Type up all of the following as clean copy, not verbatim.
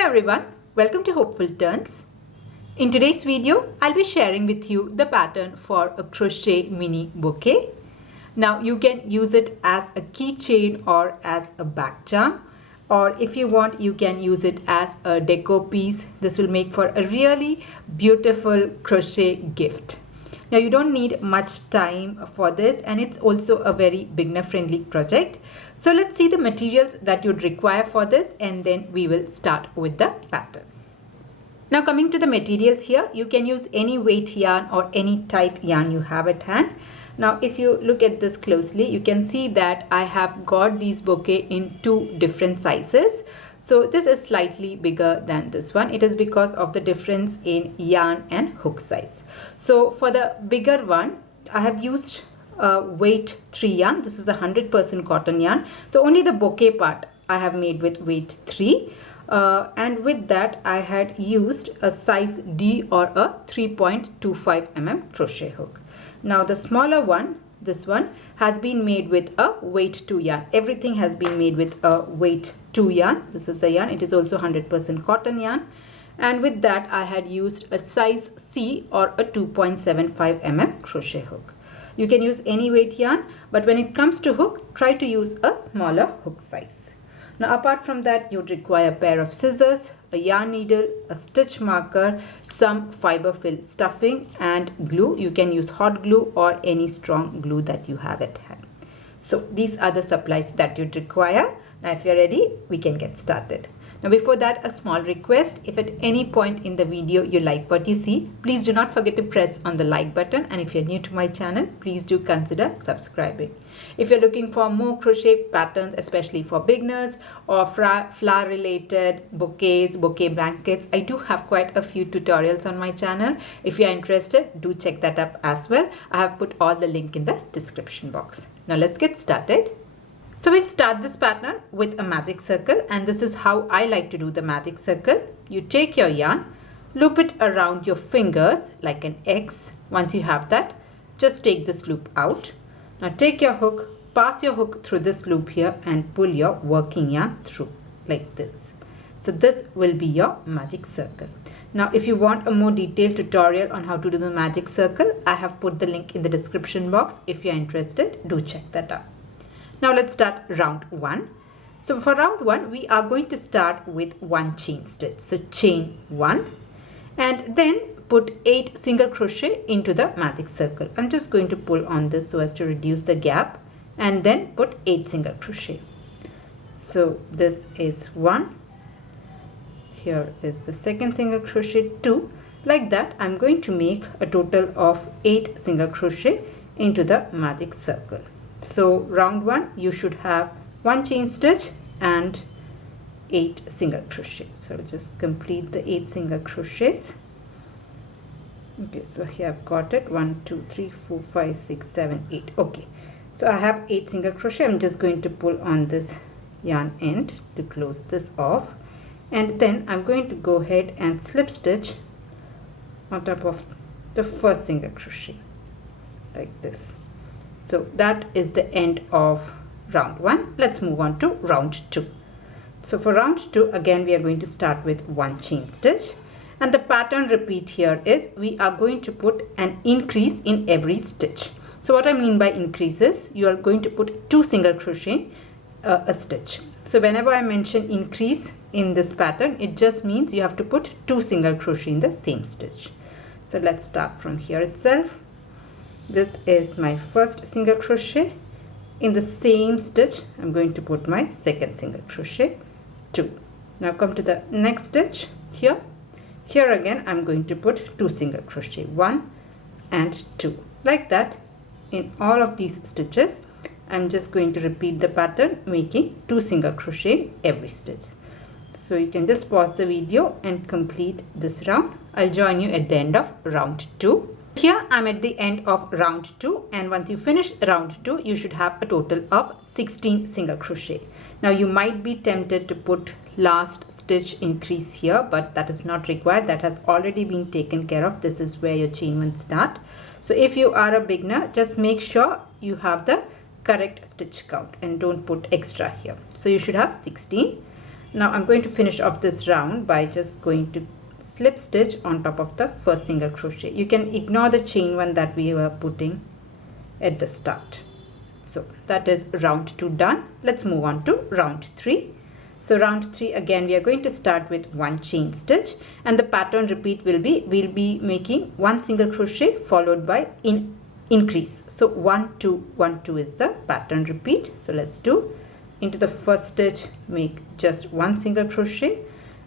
Hello everyone, welcome to Hopeful Turns. In today's video, I'll be sharing with you the pattern for a crochet mini bouquet. Now you can use it as a keychain or as a back charm, or if you want you can use it as a deco piece. This will make for a really beautiful crochet gift. Now you don't need much time for this, and it's also a very beginner friendly project. So let's see the materials that you'd require for this, and then we will start with the pattern. Now coming to the materials here, you can use any weight yarn or any type yarn you have at hand. Now if you look at this closely, you can see that I have got these bouquet in two different sizes. So this is slightly bigger than this one. It is because of the difference in yarn and hook size. So for the bigger one, I have used weight 3 yarn. This is 100% cotton yarn. So only the bouquet part I have made with weight 3. And with that I had used a size D or a 3.25 mm crochet hook. Now the smaller one, this one, has been made with a weight 2 yarn. Everything has been made with a weight 2 yarn. This is the yarn. It is also 100% cotton yarn. And with that I had used a size C or a 2.75 mm crochet hook. You can use any weight yarn, but when it comes to hook, try to use a smaller hook size. Now apart from that, you'd require a pair of scissors, a yarn needle, a stitch marker, some fiber fill stuffing and glue. You can use hot glue or any strong glue that you have at hand. So these are the supplies that you'd require. Now if you're ready, we can get started. Now before that, a small request. If at any point in the video you like what you see, please do not forget to press on the like button, and if you're new to my channel, please do consider subscribing. If you're looking for more crochet patterns, especially for beginners or flower related bouquets, bouquet blankets, I do have quite a few tutorials on my channel. If you're interested, do check that up as well. I have put all the link in the description box. Now let's get started. So we'll start this pattern with a magic circle, and this is how I like to do the magic circle. You take your yarn, loop it around your fingers like an X. Once you have that, just take this loop out. Now take your hook, pass your hook through this loop here and pull your working yarn through like this. So this will be your magic circle. Now if you want a more detailed tutorial on how to do the magic circle, I have put the link in the description box. If you're interested, do check that out. Now let's start round 1. So for round 1, we are going to start with 1 chain stitch. So chain 1 and then put 8 single crochet into the magic circle. I'm just going to pull on this so as to reduce the gap, and then put 8 single crochet. So this is 1. Here is the second single crochet, 2. Like that, I'm going to make a total of 8 single crochet into the magic circle. So round 1, you should have 1 chain stitch and 8 single crochet. So I'll just complete the 8 single crochets. Okay, so here I've got it. 1, 2, 3, 4, 5, 6, 7, 8. Okay, so I have 8 single crochet. I'm just going to pull on this yarn end to close this off, and then I'm going to go ahead and slip stitch on top of the first single crochet like this. So that is the end of round 1. Let's move on to round 2. So for round 2, again we are going to start with 1 chain stitch, and the pattern repeat here is we are going to put an increase in every stitch. So what I mean by increase is you are going to put 2 single crochet a stitch. So whenever I mention increase in this pattern, it just means you have to put 2 single crochet in the same stitch. So let's start from here itself. This is my first single crochet. In the same stitch, I'm going to put my second single crochet, 2. Now come to the next stitch here. Here again, I'm going to put 2 single crochet, 1 and 2. Like that, in all of these stitches, I'm just going to repeat the pattern, making 2 single crochet every stitch. So you can just pause the video and complete this round. I'll join you at the end of round 2. Here I'm at the end of round 2, and once you finish round 2, you should have a total of 16 single crochet. Now you might be tempted to put last stitch increase here, but that is not required. That has already been taken care of. This is where your chain will start. So if you are a beginner, just make sure you have the correct stitch count and don't put extra here. So you should have 16. Now I'm going to finish off this round by just going to slip stitch on top of the first single crochet. You can ignore the chain one that we were putting at the start. So that is round 2 done. Let's move on to round 3. So round 3, again we are going to start with 1 chain stitch, and the pattern repeat will be, we'll be making 1 single crochet followed by increase. So 1 2 1 2 is the pattern repeat. So let's do, into the first stitch make just 1 single crochet,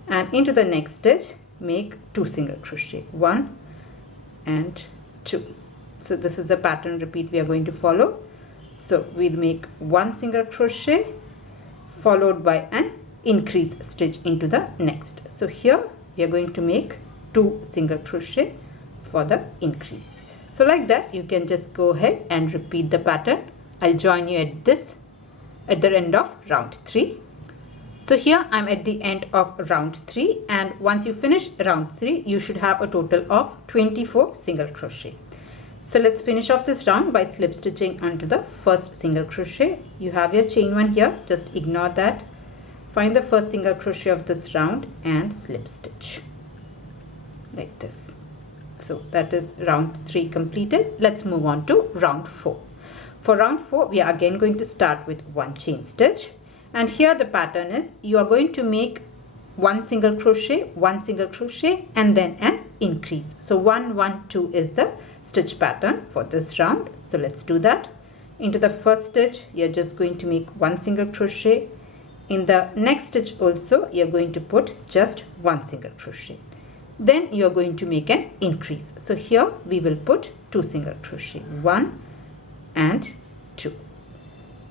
and into the next stitch make 2 single crochet, 1 and 2. So this is the pattern repeat we are going to follow. So we'll make 1 single crochet followed by an increase stitch into the next. So here we are going to make 2 single crochet for the increase. So like that you can just go ahead and repeat the pattern. I'll join you at the end of round 3. So here I'm at the end of round 3, and once you finish round 3 you should have a total of 24 single crochet. So let's finish off this round by slip stitching onto the first single crochet. You have your chain one here, just ignore that. Find the first single crochet of this round and slip stitch like this. So that is round 3 completed. Let's move on to round 4. For round 4 we are again going to start with 1 chain stitch, and here the pattern is you are going to make 1 single crochet, 1 single crochet, and then an increase. So 1 1 2 is the stitch pattern for this round. So let's do that. Into the first stitch you're just going to make 1 single crochet. In the next stitch also you're going to put just 1 single crochet. Then you're going to make an increase. So here we will put 2 single crochet, 1 and 2.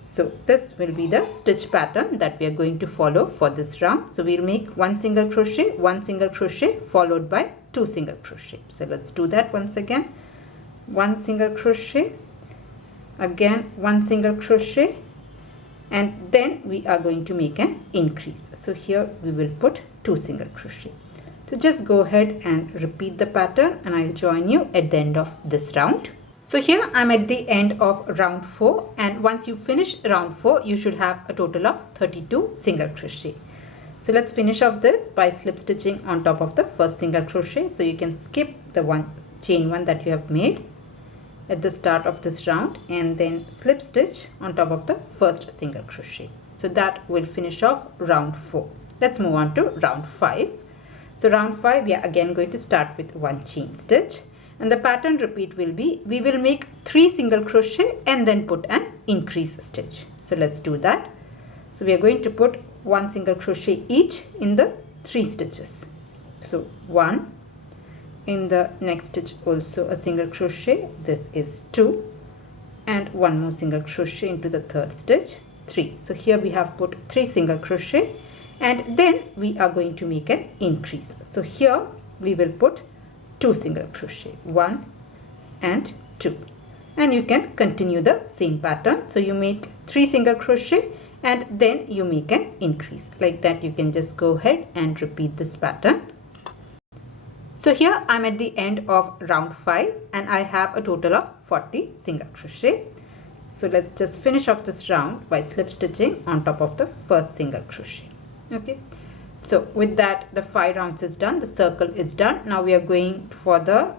So this will be the stitch pattern that we are going to follow for this round. So we'll make 1 single crochet, 1 single crochet followed by 2 single crochet. So let's do that once again. 1 single crochet, again 1 single crochet, and then we are going to make an increase. So here we will put 2 single crochet. So just go ahead and repeat the pattern, and I'll join you at the end of this round. So here I'm at the end of round 4, and once you finish round 4 you should have a total of 32 single crochet. So let's finish off this by slip stitching on top of the first single crochet. So you can skip the chain one that you have made at the start of this round, and then slip stitch on top of the first single crochet. So that will finish off round 4. Let's move on to round 5. So round 5 we are again going to start with 1 chain stitch, and the pattern repeat will be, we will make 3 single crochet and then put an increase stitch. So let's do that. So we are going to put 1 single crochet each in the 3 stitches. So 1, in the next stitch also a single crochet, this is 2, and 1 more single crochet into the third stitch, 3. So here we have put 3 single crochet, and then we are going to make an increase. So here we will put 2 single crochet, 1 and 2, and you can continue the same pattern. So you make 3 single crochet and then you make an increase. Like that you can just go ahead and repeat this pattern. So here I'm at the end of round 5, and I have a total of 40 single crochet. So let's just finish off this round by slip stitching on top of the first single crochet. Okay, so with that the 5 rounds is done, the circle is done. Now we are going for the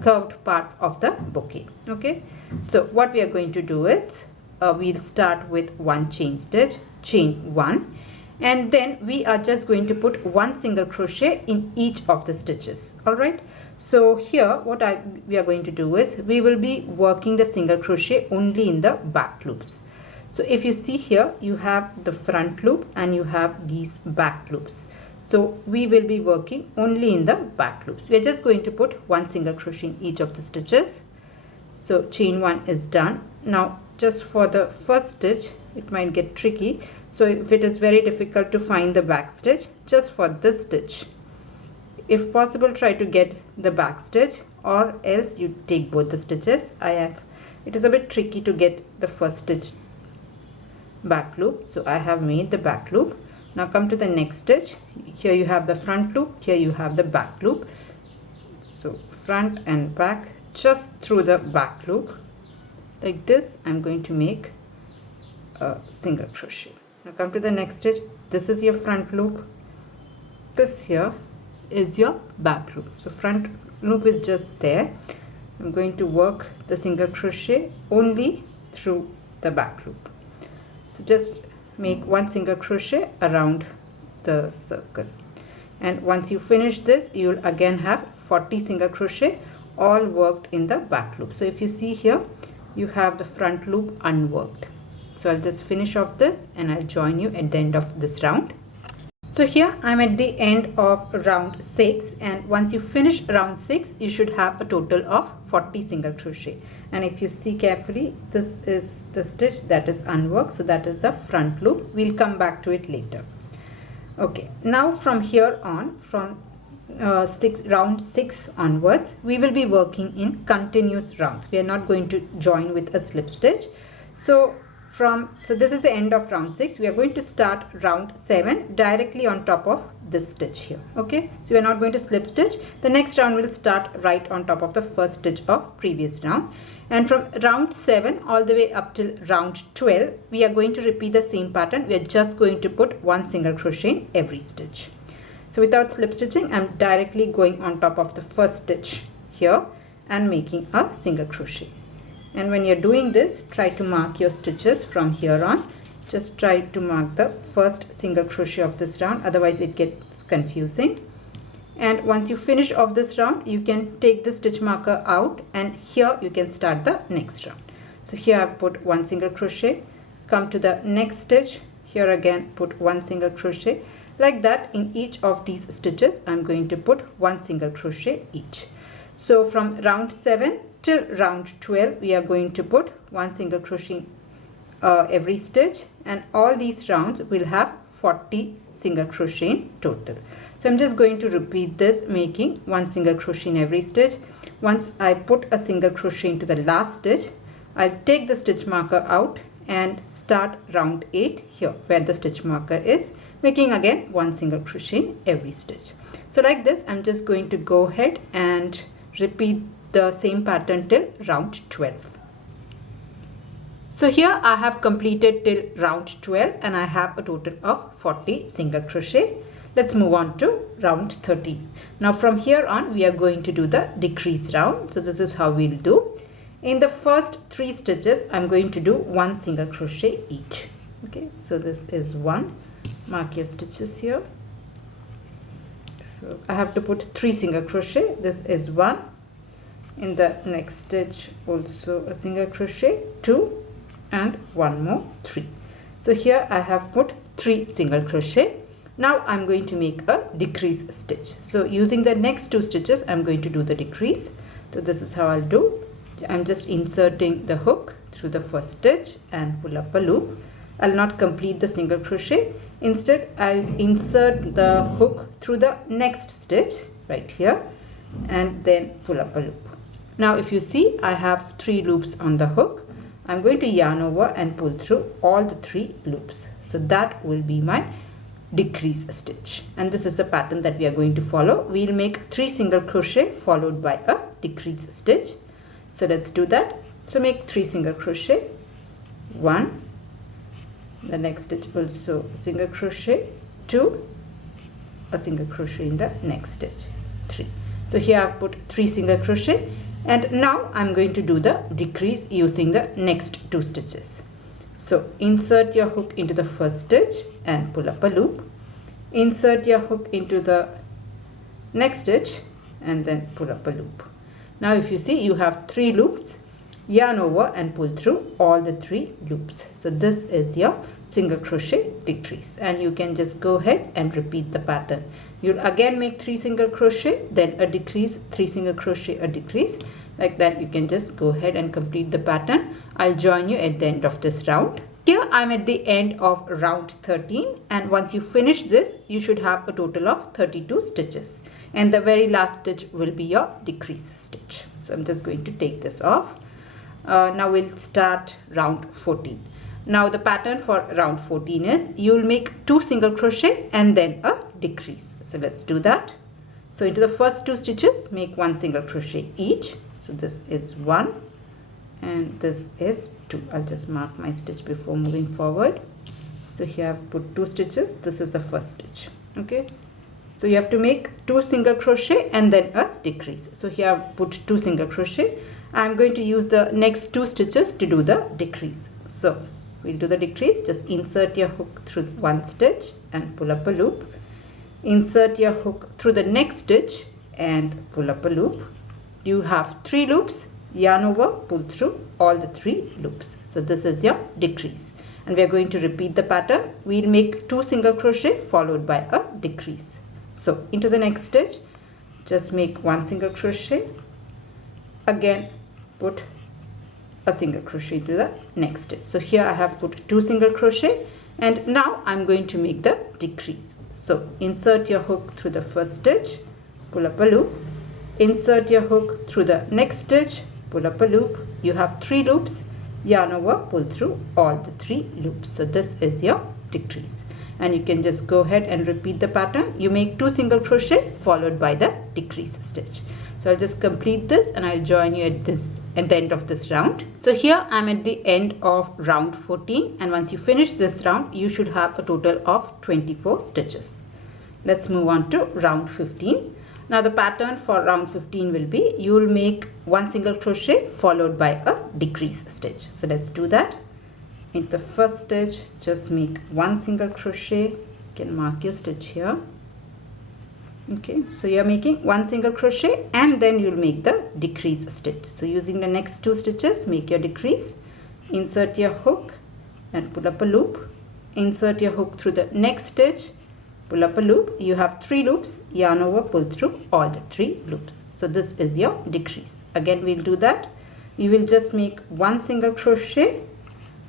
curved part of the bouquet. Okay, so what we are going to do is we'll start with 1 chain stitch, chain 1, and then we are just going to put 1 single crochet in each of the stitches. All right, so here what we are going to do is we will be working the single crochet only in the back loops. So if you see here, you have the front loop and you have these back loops. So we will be working only in the back loops. We are just going to put 1 single crochet in each of the stitches. So chain 1 is done. Now just for the first stitch it might get tricky. So if it is very difficult to find the back stitch, just for this stitch, if possible try to get the back stitch, or else you take both the stitches. It is a bit tricky to get the first stitch back loop, so I have made the back loop. Now come to the next stitch. Here you have the front loop, here you have the back loop. So front and back, just through the back loop like this I'm going to make a single crochet. Now come to the next stitch, this is your front loop, this here is your back loop. So front loop is just there. I'm going to work the single crochet only through the back loop. So just make one single crochet around the circle, and once you finish this, you will again have 40 single crochet all worked in the back loop. So if you see here, you have the front loop unworked. So I'll just finish off this and I'll join you at the end of this round. So here I'm at the end of round 6, and once you finish round 6, you should have a total of 40 single crochet. And if you see carefully, this is the stitch that is unworked, so that is the front loop. We'll come back to it later. Okay, now from here on, from round 6 onwards, we will be working in continuous rounds. We are not going to join with a slip stitch. So this is the end of round 6. We are going to start round 7 directly on top of this stitch here. Okay, so we are not going to slip stitch. The next round will start right on top of the first stitch of previous round, and from round 7 all the way up till round 12, we are going to repeat the same pattern. We are just going to put one single crochet in every stitch. So without slip stitching, I'm directly going on top of the first stitch here and making a single crochet. And when you're doing this, try to mark your stitches from here on. Just try to mark the first single crochet of this round, otherwise it gets confusing. And once you finish off this round, you can take the stitch marker out, and here you can start the next round. So here I've put one single crochet, come to the next stitch, here again put one single crochet. Like that, in each of these stitches I'm going to put one single crochet each. So from round 7 till round 12, we are going to put one single crochet every stitch, and all these rounds will have 40 single crochet in total. So I'm just going to repeat this, making one single crochet in every stitch. Once I put a single crochet into the last stitch, I'll take the stitch marker out and start round 8 here where the stitch marker is, making again one single crochet in every stitch. So like this, I'm just going to go ahead and repeat the same pattern till round 12. So here I have completed till round 12 and I have a total of 40 single crochet. Let's move on to round 13. Now from here on, we are going to do the decrease round. So this is how we'll do. In the first 3 stitches, I'm going to do one single crochet each. Okay, so this is one. Mark your stitches here. So I have to put 3 single crochet. This is 1. In the next stitch, also a single crochet, 2, and one more, 3. So here I have put 3 single crochet. Now I'm going to make a decrease stitch. So using the next 2 stitches, I'm going to do the decrease. So this is how I'll do. I'm just inserting the hook through the first stitch and pull up a loop. I'll not complete the single crochet. Instead, I'll insert the hook through the next stitch right here and then pull up a loop. Now if you see, I have 3 loops on the hook. I'm going to yarn over and pull through all the 3 loops. So that will be my decrease stitch, and this is the pattern that we are going to follow. We'll make 3 single crochet followed by a decrease stitch. So let's do that. So make 3 single crochet, 1, the next stitch also a single crochet, 2, a single crochet in the next stitch, 3. So here I've put 3 single crochet, and now I'm going to do the decrease using the next 2 stitches. So insert your hook into the first stitch and pull up a loop. Insert your hook into the next stitch and then pull up a loop. Now if you see, you have 3 loops. Yarn over and pull through all the 3 loops. So this is your single crochet decrease, and you can just go ahead and repeat the pattern. You'll again make 3 single crochet, then a decrease, 3 single crochet, a decrease. Like that, you can just go ahead and complete the pattern. I'll join you at the end of this round. Here I'm at the end of round 13, and once you finish this, you should have a total of 32 stitches, and the very last stitch will be your decrease stitch. So I'm just going to take this off. Now we'll start round 14. Now the pattern for round 14 is you'll make 2 single crochet and then a decrease. So let's do that. So into the first 2 stitches, make 1 single crochet each. So this is 1 and this is 2. I'll just mark my stitch before moving forward. So here I've put 2 stitches. This is the first stitch. Okay, so you have to make 2 single crochet and then a decrease. So here I've put 2 single crochet. I'm going to use the next 2 stitches to do the decrease. So we'll do the decrease. Just insert your hook through 1 stitch and pull up a loop. Insert your hook through the next stitch and pull up a loop. You have 3 loops. Yarn over, pull through all the 3 loops. So this is your decrease. And we are going to repeat the pattern. We'll make 2 single crochet followed by a decrease. So into the next stitch, just make 1 single crochet. Again, put a single crochet into the next stitch. So here I have put 2 single crochet, and now I'm going to make the decrease. So insert your hook through the first stitch, pull up a loop. Insert your hook through the next stitch, pull up a loop. You have 3 loops. Yarn over, pull through all the 3 loops. So this is your decrease, and you can just go ahead and repeat the pattern. You make 2 single crochet followed by the decrease stitch. So I'll just complete this and I'll join you at the end of this round. So here I'm at the end of round 14, and once you finish this round you should have a total of 24 stitches. Let's move on to round 15. Now the pattern for round 15 will be, you will make 1 single crochet followed by a decrease stitch. So let's do that. In the first stitch, just make 1 single crochet. You can mark your stitch here. Okay, so you're making 1 single crochet and then you'll make the decrease stitch. So using the next 2 stitches, make your decrease. Insert your hook and pull up a loop. Insert your hook through the next stitch, pull up a loop. You have 3 loops. Yarn over, pull through all the 3 loops. So this is your decrease. Again, we'll do that. You will just make 1 single crochet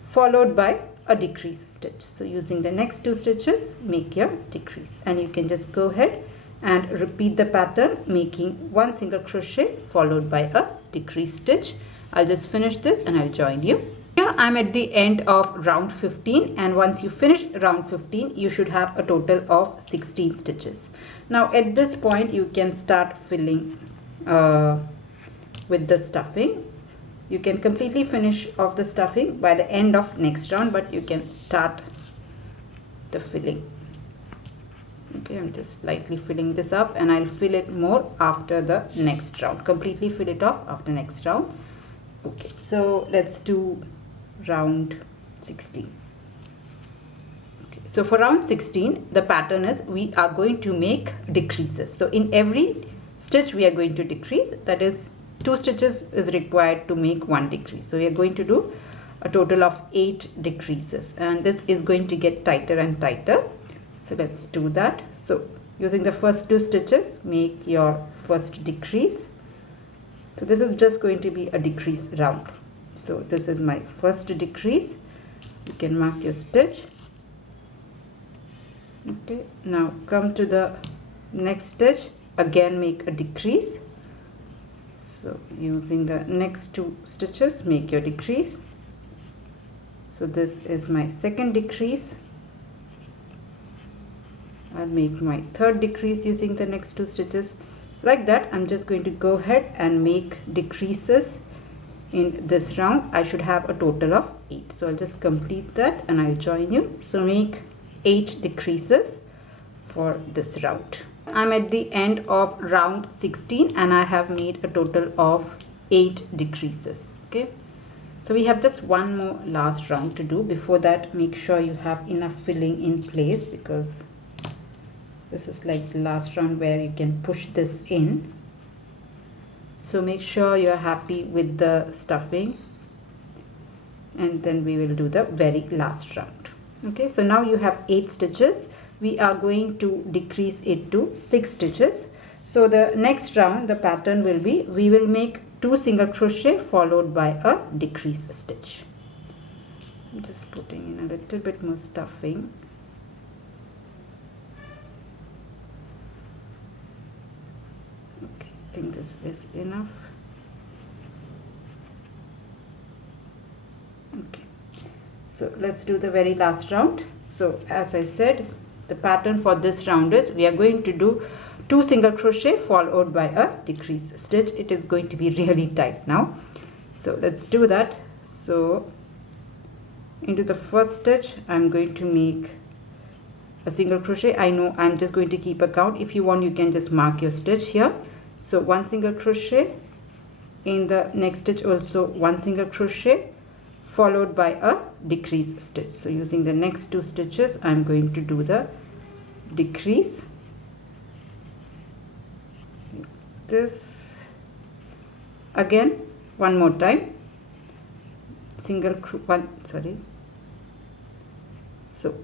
followed by a decrease stitch. So using the next 2 stitches, make your decrease, and you can just go ahead and repeat the pattern, making 1 single crochet followed by a decrease stitch. I'll just finish this and I'll join you. Here I'm at the end of round 15, and once you finish round 15 you should have a total of 16 stitches. Now at this point you can start filling with the stuffing. You can completely finish off the stuffing by the end of next round, but you can start the filling. Okay, I'm just lightly filling this up, and I'll fill it more after the next round. Completely fill it off after next round. Okay, so let's do round 16. Okay, so for round 16, the pattern is we are going to make decreases. So in every stitch we are going to decrease, that is 2 stitches is required to make 1 decrease. So we are going to do a total of 8 decreases, and this is going to get tighter and tighter. So let's do that. So using the first 2 stitches, make your first decrease. So this is just going to be a decrease round. So this is my first decrease. You can mark your stitch. Okay, now come to the next stitch, again make a decrease. So using the next 2 stitches, make your decrease. So this is my second decrease. I'll make my third decrease using the next 2 stitches. Like that, I'm just going to go ahead and make decreases in this round. I should have a total of 8. So I'll just complete that and I'll join you. So make 8 decreases for this round. I'm at the end of round 16 and I have made a total of 8 decreases. Okay, so we have just one more last round to do. Before that, make sure you have enough filling in place, because this is like the last round where you can push this in. So make sure you are happy with the stuffing, and then we will do the very last round. Okay, so now you have 8 stitches. We are going to decrease it to 6 stitches. So the next round, the pattern will be, we will make 2 single crochet followed by a decrease stitch. I'm just putting in a little bit more stuffing. Okay, I think this is enough. Okay, so let's do the very last round. So as I said, the pattern for this round is we are going to do 2 single crochet followed by a decrease stitch. It is going to be really tight now. So let's do that. So into the first stitch I'm going to make a single crochet. I know I'm just going to keep a count. If you want, you can just mark your stitch here. So one single crochet, in the next stitch also one single crochet, followed by a decrease stitch. So using the next two stitches I'm going to do the decrease, this again one more time, so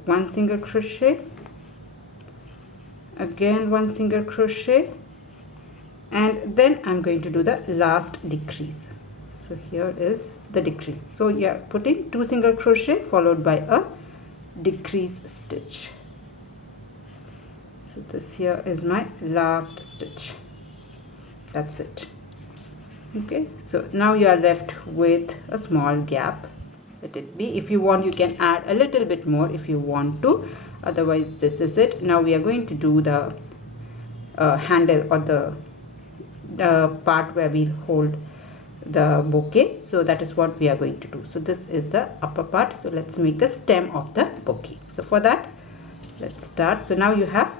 one single crochet, again one single crochet, and then I'm going to do the last decrease. So here is the decrease. So yeah, putting two single crochet followed by a decrease stitch. So this here is my last stitch. That's it. Okay, so now you are left with a small gap. Let it be. If you want, you can add a little bit more if you want to. Otherwise, this is it. Now we are going to do the handle, or the part where we hold the bouquet. So that is what we are going to do. So this is the upper part. So let's make the stem of the bouquet. So for that, let's start. So now you have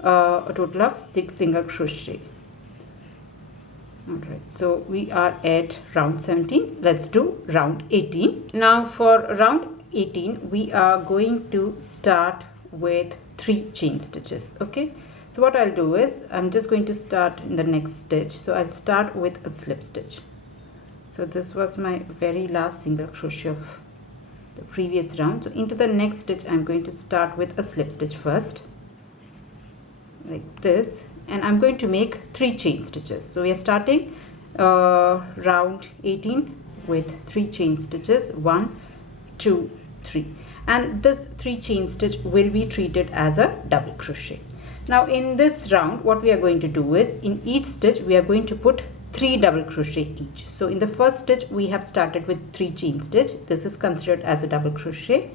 a total of 6 single crochet. Alright, so we are at round 17. Let's do round 18. Now for round 18, we are going to start with 3 chain stitches. Okay, so what I'll do is I'm just going to start in the next stitch. So I'll start with a slip stitch. So this was my very last single crochet of the previous round. So into the next stitch I'm going to start with a slip stitch first, like this, and I'm going to make 3 chain stitches. So we are starting round 18 with 3 chain stitches, 1, 2, 3, and this 3 chain stitch will be treated as a double crochet. Now in this round, what we are going to do is in each stitch we are going to put 3 double crochet each. So in the first stitch we have started with 3 chain stitch. This is considered as a double crochet.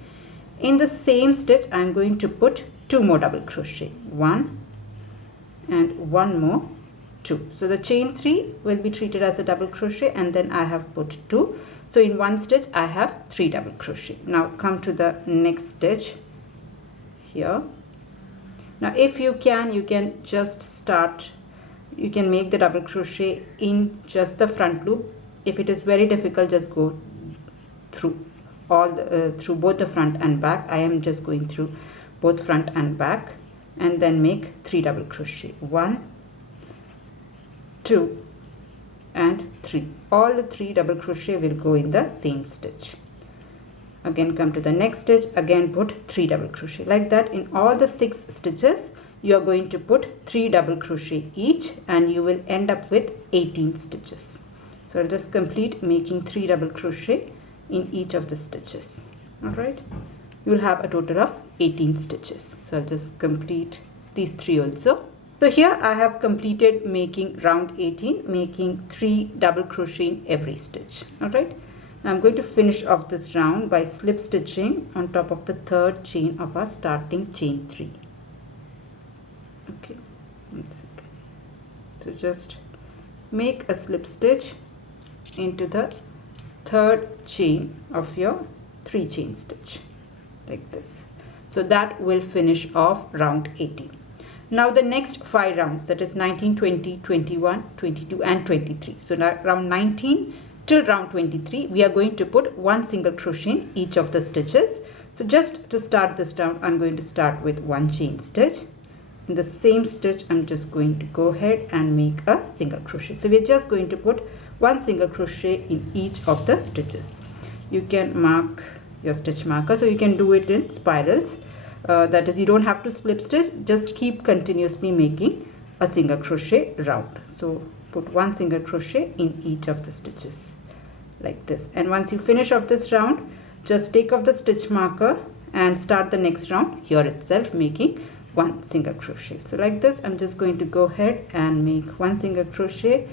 In the same stitch I am going to put 2 more double crochet, 1 and 1 more, 2. So the chain 3 will be treated as a double crochet, and then I have put 2. So in one stitch I have 3 double crochet. Now come to the next stitch here. Now if you can just start, you can make the double crochet in just the front loop. If it is very difficult, just go through all through both the front and back. I am just going through both front and back, and then make 3 double crochet, 1, 2 and 3. All the 3 double crochet will go in the same stitch. Again come to the next stitch, again put 3 double crochet. Like that in all the 6 stitches you are going to put 3 double crochet each, and you will end up with 18 stitches. So I'll just complete making 3 double crochet in each of the stitches. Alright, you will have a total of 18 stitches. So I'll just complete these 3 also. So here I have completed making round 18, making 3 double crochet in every stitch. Alright, now I'm going to finish off this round by slip stitching on top of the 3rd chain of our starting chain 3. Okay, 1 second. So just make a slip stitch into the 3rd chain of your 3 chain stitch, like this. So that will finish off round 18. Now the next 5 rounds, that is 19, 20, 21, 22 and 23. So now round 19 till round 23 we are going to put 1 single crochet in each of the stitches. So just to start this round I'm going to start with 1 chain stitch. In the same stitch I'm just going to go ahead and make a single crochet. So we're just going to put 1 single crochet in each of the stitches. You can mark your stitch marker, so you can do it in spirals. That is, you don't have to slip stitch, just keep continuously making a single crochet round. So put 1 single crochet in each of the stitches like this, and once you finish off this round just take off the stitch marker and start the next round here itself making 1 single crochet. So like this I'm just going to go ahead and make 1 single crochet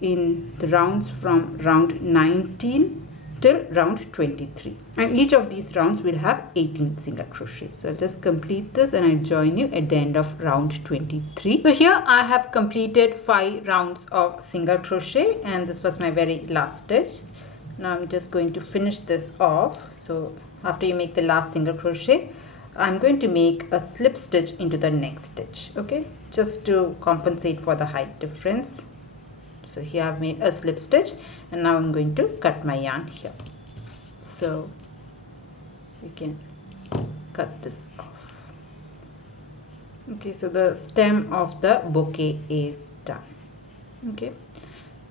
in the rounds from round 19 till round 23, and each of these rounds will have 18 single crochet. So I'll just complete this and I'll join you at the end of round 23. So here I have completed 5 rounds of single crochet, and this was my very last stitch. Now I'm just going to finish this off. So after you make the last single crochet, I'm going to make a slip stitch into the next stitch, okay, just to compensate for the height difference. So here I've made a slip stitch, and now I'm going to cut my yarn here. So you can cut this off. Okay, so the stem of the bouquet is done. Okay,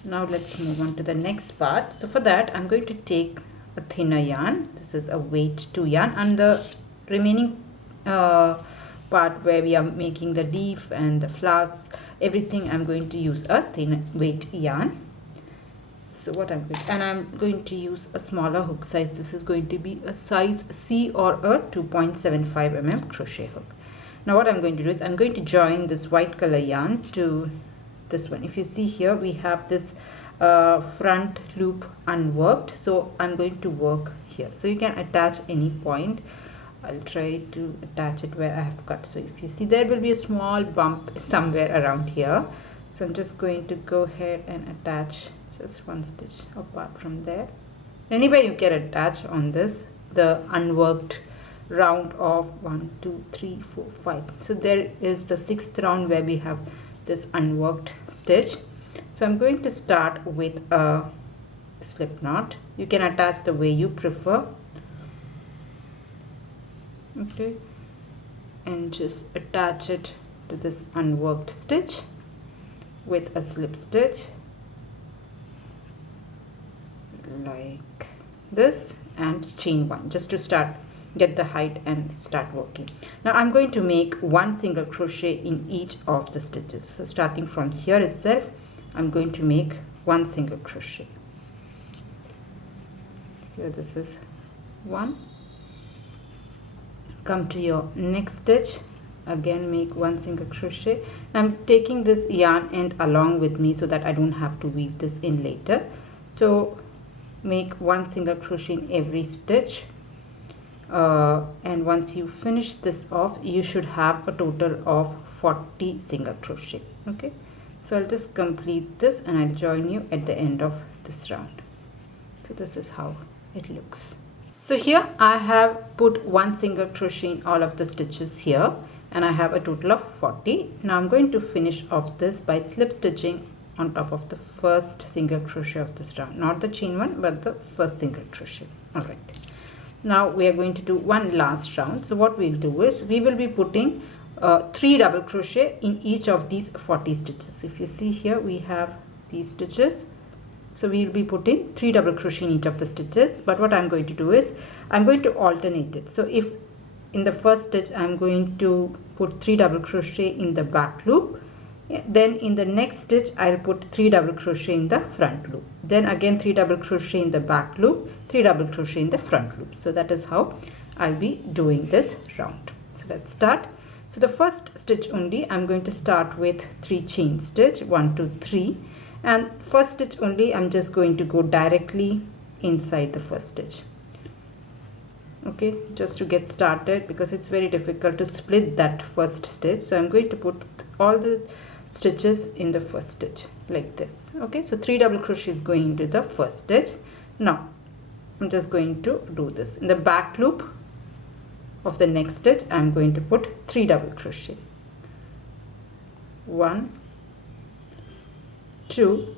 now let's move on to the next part. So for that, I'm going to take a thinner yarn. This is a weight 2 yarn, and the remaining part where we are making the leaf and the flowers, everything, I'm going to use a thin weight yarn. So what I'm going to use a smaller hook size. This is going to be a size C or a 2.75 mm crochet hook. Now what I'm going to do is I'm going to join this white color yarn to this one. If you see here, we have this front loop unworked, so I'm going to work here. So you can attach any point. I'll try to attach it where I have cut. So if you see, there will be a small bump somewhere around here. So I'm just going to go ahead and attach just one stitch apart from there. Anywhere you can attach on this, the unworked round of 1, 2, 3, 4, 5. So there is the 6th round where we have this unworked stitch. So I'm going to start with a slip knot. You can attach the way you prefer. Okay, and just attach it to this unworked stitch with a slip stitch like this, and chain 1 just to get the height and start working. Now I'm going to make 1 single crochet in each of the stitches. So starting from here itself, I'm going to make 1 single crochet. Here this is 1. Come to your next stitch, again make 1 single crochet. I'm taking this yarn end along with me so that I don't have to weave this in later. So make 1 single crochet in every stitch, and once you finish this off, you should have a total of 40 single crochet. Okay, so I'll just complete this and I'll join you at the end of this round. So this is how it looks. So here I have put 1 single crochet in all of the stitches here, and I have a total of 40. Now I'm going to finish off this by slip stitching on top of the first single crochet of this round, not the chain one but the first single crochet. Alright, now we are going to do one last round. So what we'll do is we will be putting 3 double crochet in each of these 40 stitches. If you see here, we have these stitches. So we will be putting 3 double crochet in each of the stitches, but what I'm going to do is I'm going to alternate it. So if in the first stitch I'm going to put 3 double crochet in the back loop, then in the next stitch I'll put 3 double crochet in the front loop, then again 3 double crochet in the back loop, 3 double crochet in the front loop. So that is how I'll be doing this round. So let's start. So the first stitch only, I'm going to start with 3 chain stitch, 1, 2, 3. And first stitch only, I'm just going to go directly inside the first stitch. Okay, just to get started, because it's very difficult to split that first stitch. So I'm going to put all the stitches in the first stitch like this. Okay, so 3 double crochets going into the first stitch. Now I'm just going to do this in the back loop of the next stitch. I'm going to put 3 double crochet, 1, 2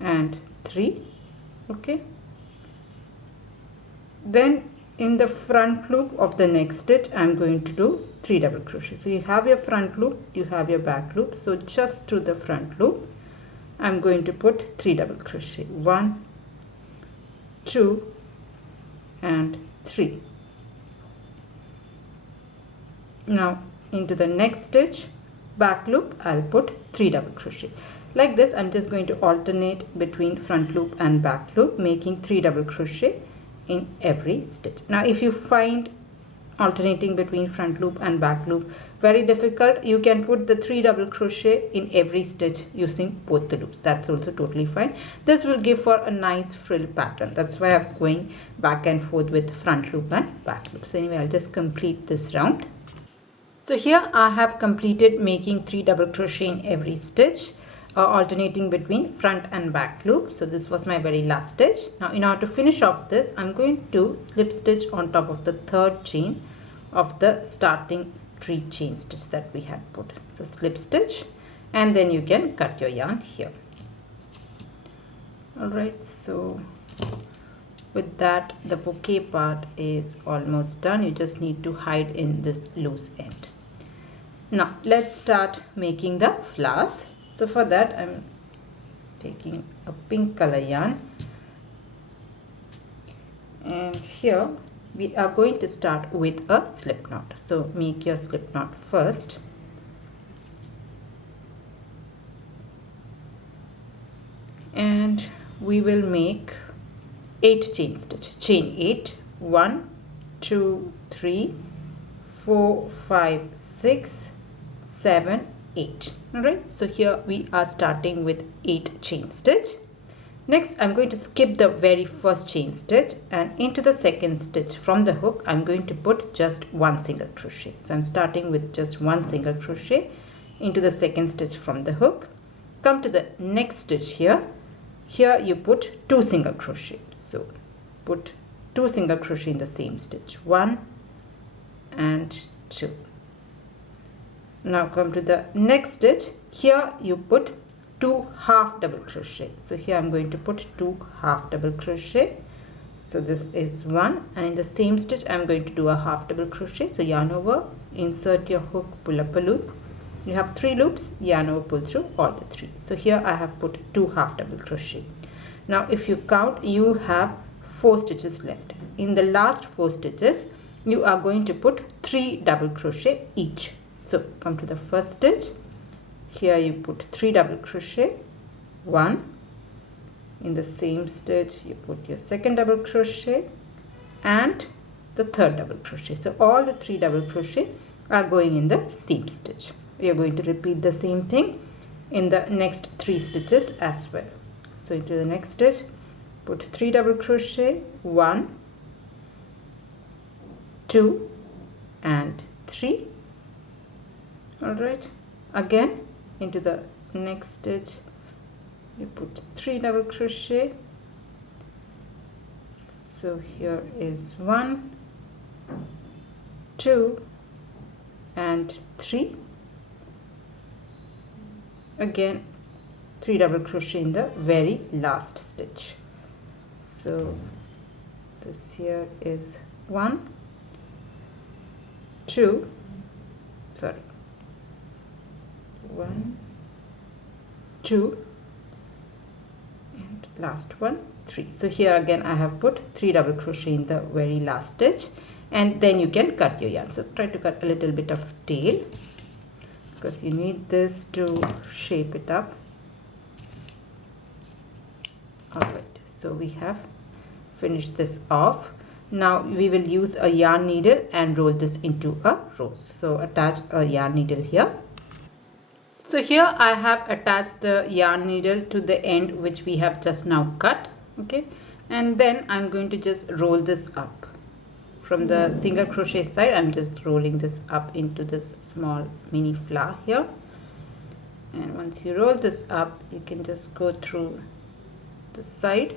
and 3. Okay, then in the front loop of the next stitch I'm going to do 3 double crochet. So you have your front loop, you have your back loop. So just to the front loop I'm going to put 3 double crochet, 1, 2 and 3. Now into the next stitch, back loop, I'll put 3 double crochet. Like this, I'm just going to alternate between front loop and back loop, making 3 double crochet in every stitch. Now if you find alternating between front loop and back loop very difficult, you can put the 3 double crochet in every stitch using both the loops. That's also totally fine. This will give for a nice frill pattern. That's why I'm going back and forth with front loop and back loop. So anyway, I'll just complete this round. So here I have completed making 3 double crochet in every stitch. alternating between front and back loop. So this was my very last stitch. Now in order to finish off this, I'm going to slip stitch on top of the third chain of the starting 3 chain stitch that we had put. So slip stitch, and then you can cut your yarn here. Alright, so with that, the bouquet part is almost done. You just need to hide in this loose end. Now let's start making the flowers. So for that, I'm taking a pink color yarn, and here we are going to start with a slip knot. So make your slip knot first. And we will make 8 chain stitch. Chain 8, 1, 2, 3, 4, 5, 6, 7, 8. Alright, so here we are starting with 8 chain stitch. Next, I'm going to skip the very first chain stitch, and into the second stitch from the hook, I'm going to put just 1 single crochet. So I'm starting with just 1 single crochet into the second stitch from the hook. Come to the next stitch here. Here you put 2 single crochet. So put 2 single crochet in the same stitch, 1 and 2. Now come to the next stitch. Here you put 2 half double crochet. So here I'm going to put 2 half double crochet. So this is 1, and in the same stitch I'm going to do a half double crochet. So yarn over, insert your hook, pull up a loop. You have 3 loops, yarn over, pull through all the 3. So here I have put 2 half double crochet. Now if you count, you have 4 stitches left. In the last 4 stitches, you are going to put 3 double crochet each. So come to the first stitch. Here you put 3 double crochet, 1. In the same stitch, you put your second double crochet and the third double crochet. So all the 3 double crochet are going in the same stitch. We are going to repeat the same thing in the next 3 stitches as well. So into the next stitch, put 3 double crochet, 1, 2 and 3. Alright, again into the next stitch you put 3 double crochet. So here is 1, 2 and 3. Again 3 double crochet in the very last stitch. So this here is 1, 2, 1, 2 and last one 3. So here again I have put 3 double crochet in the very last stitch, and then you can cut your yarn. So try to cut a little bit of tail because you need this to shape it up. Alright, so we have finished this off. Now we will use a yarn needle and roll this into a rose. So attach a yarn needle here. So here I have attached the yarn needle to the end which we have just now cut. Okay, and then I'm going to just roll this up. From the single crochet side, I'm just rolling this up into this small mini flower here. And once you roll this up, you can just go through the side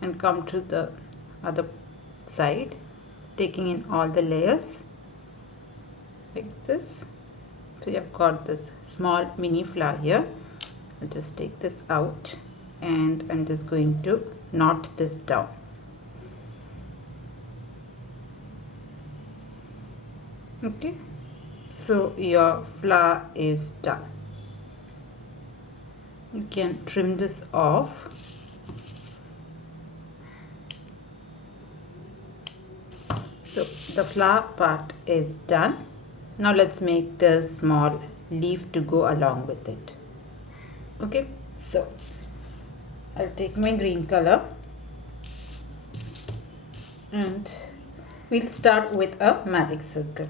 and come to the other side, taking in all the layers like this. So you have got this small mini flower here. I'll just take this out and I'm just going to knot this down. Okay, so your flower is done. You can trim this off. So the flower part is done. Now let's make the small leaf to go along with it. Okay, so I'll take my green color and we'll start with a magic circle.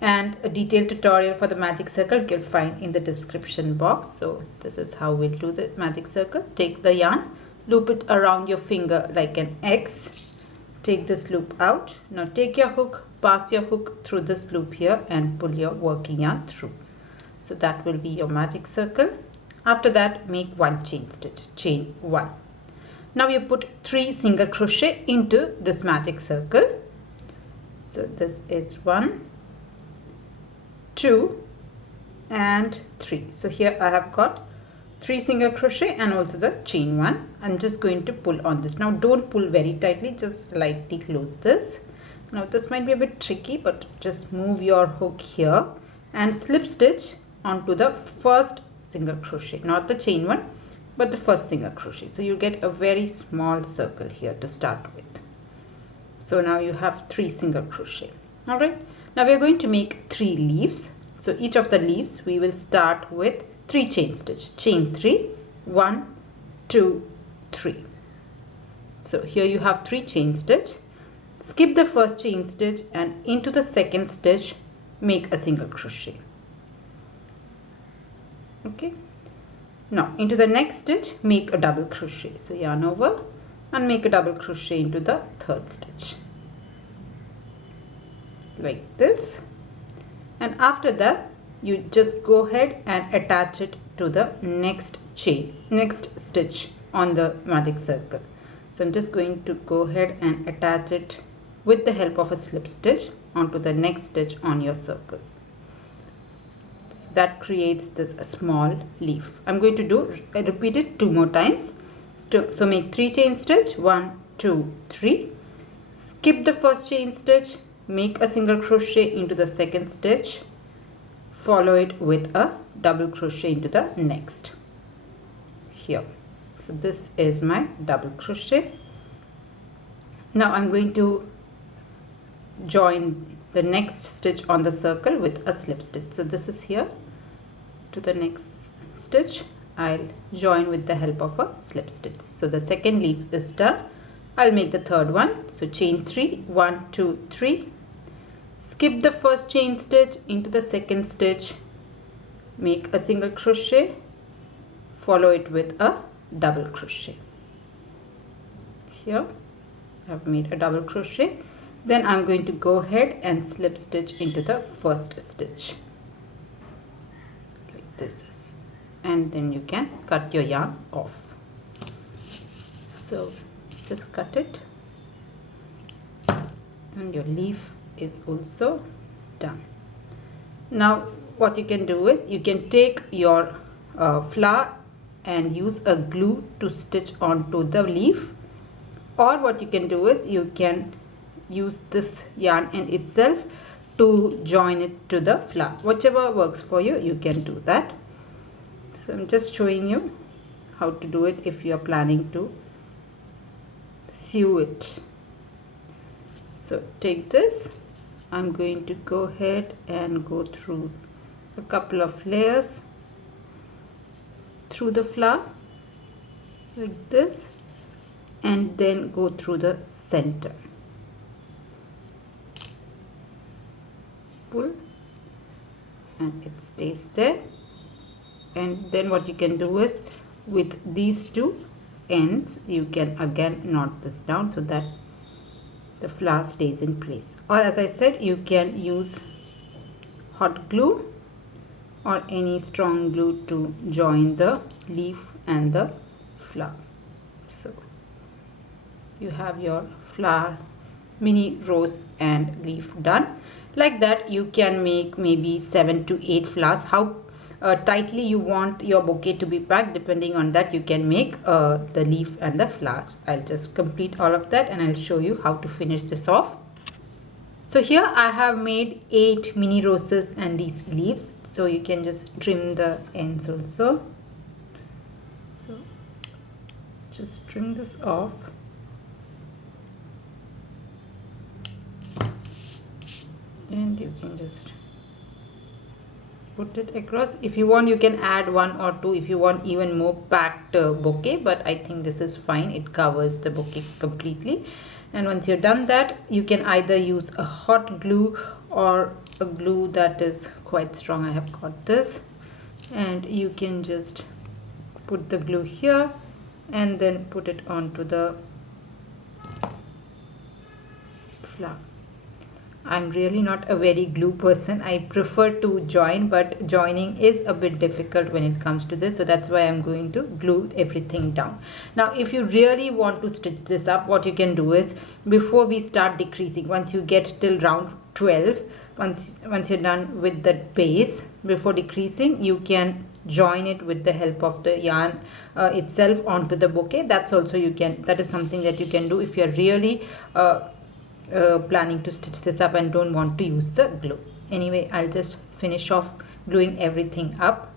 And a detailed tutorial for the magic circle you'll find in the description box. So this is how we'll do the magic circle. Take the yarn, loop it around your finger like an X. Take this loop out. Now take your hook, pass your hook through this loop here and pull your working yarn through. So that will be your magic circle. After that, make 1 chain stitch, chain 1. Now you put 3 single crochet into this magic circle. So this is 1, 2 and 3. So here I have got 3 single crochet and also the chain 1. I'm just going to pull on this. Now don't pull very tightly, just lightly close this. Now this might be a bit tricky, but just move your hook here and slip stitch onto the first single crochet, not the chain 1 but the first single crochet. So you get a very small circle here to start with. So now you have 3 single crochet. All right, now we are going to make 3 leaves. So each of the leaves we will start with 3 chain stitch, chain 3, 1, 2, 3. So here you have 3 chain stitch. Skip the first chain stitch and into the second stitch make a single crochet. Okay, now into the next stitch make a double crochet. So yarn over and make a double crochet into the third stitch like this, and after that you just go ahead and attach it to the next stitch on the magic circle. So I'm just going to go ahead and attach it with the help of a slip stitch onto the next stitch on your circle. So that creates this small leaf. I'm going to repeat it 2 more times. So make 3 chain stitch, 1, 2, 3. Skip the first chain stitch, make a single crochet into the second stitch, follow it with a double crochet into the next here. So this is my double crochet. Now I'm going to join the next stitch on the circle with a slip stitch. So this is here to the next stitch. I'll join with the help of a slip stitch. So the second leaf is done. I'll make the third one. So chain 3, 1, 2, 3. Skip the first chain stitch into the second stitch, make a single crochet, follow it with a double crochet. Here I've made a double crochet. Then I'm going to go ahead and slip stitch into the first stitch like this, and then you can cut your yarn off. So just cut it, and your leaf is also done. Now what you can do is you can take your flower and use a glue to stitch onto the leaf, or what you can do is you can use this yarn in itself to join it to the flower. Whichever works for you, you can do that. So I'm just showing you how to do it if you are planning to sew it. So take this, I'm going to go ahead and go through a couple of layers through the flower like this, and then go through the center. Pull and it stays there, and then what you can do is with these 2 ends you can again knot this down so that the flower stays in place. Or as I said, you can use hot glue or any strong glue to join the leaf and the flower. So you have your flower, mini rose and leaf done. Like that you can make maybe 7 to 8 flowers. How tightly you want your bouquet to be packed, depending on that you can make the leaf and the flowers. I'll just complete all of that and I'll show you how to finish this off. So here I have made 8 mini roses and these leaves, so you can just trim the ends also. So just trim this off. And you can just put it across. If you want, you can add 1 or 2 if you want even more packed bouquet, but I think this is fine. It covers the bouquet completely. And once you're done that, you can either use a hot glue or a glue that is quite strong. I have got this, and you can just put the glue here and then put it onto the flower. I'm really not a very glue person. I prefer to join, but joining is a bit difficult when it comes to this. So that's why I'm going to glue everything down. Now, if you really want to stitch this up, what you can do is, before we start decreasing, once you get till round 12, once you're done with the base, before decreasing, you can join it with the help of the yarn itself onto the bouquet. That is something that you can do if you're really planning to stitch this up and don't want to use the glue. Anyway, I'll just finish off gluing everything up.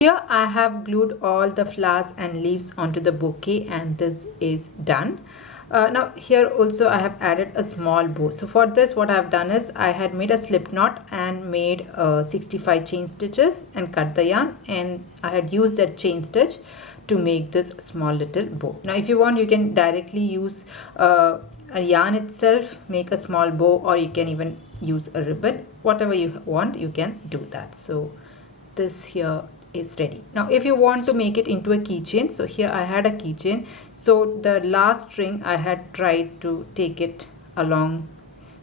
Here I have glued all the flowers and leaves onto the bouquet, and this is done. Now here also I have added a small bow. So for this, what I have done is I had made a slip knot and made 65 chain stitches and cut the yarn, and I had used that chain stitch to make this small little bow. Now if you want, you can directly use a yarn itself, make a small bow, or you can even use a ribbon. Whatever you want, you can do that. So this here is ready. Now if you want to make it into a keychain, so here I had a keychain. So the last string I had tried to take it along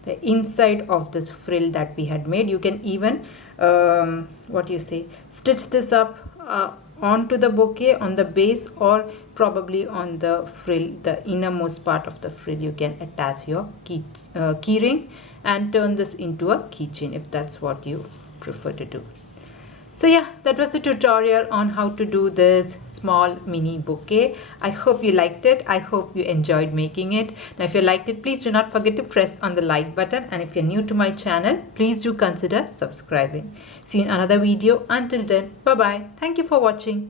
the inside of this frill that we had made. You can even stitch this up onto the bouquet on the base, or probably on the frill, the innermost part of the frill. You can attach your key ring and turn this into a keychain if that's what you prefer to do. So yeah, that was the tutorial on how to do this small mini bouquet. I hope you liked it. I hope you enjoyed making it. Now if you liked it, please do not forget to press on the like button, and if you're new to my channel, please do consider subscribing. See you in another video. Until then, bye bye. Thank you for watching.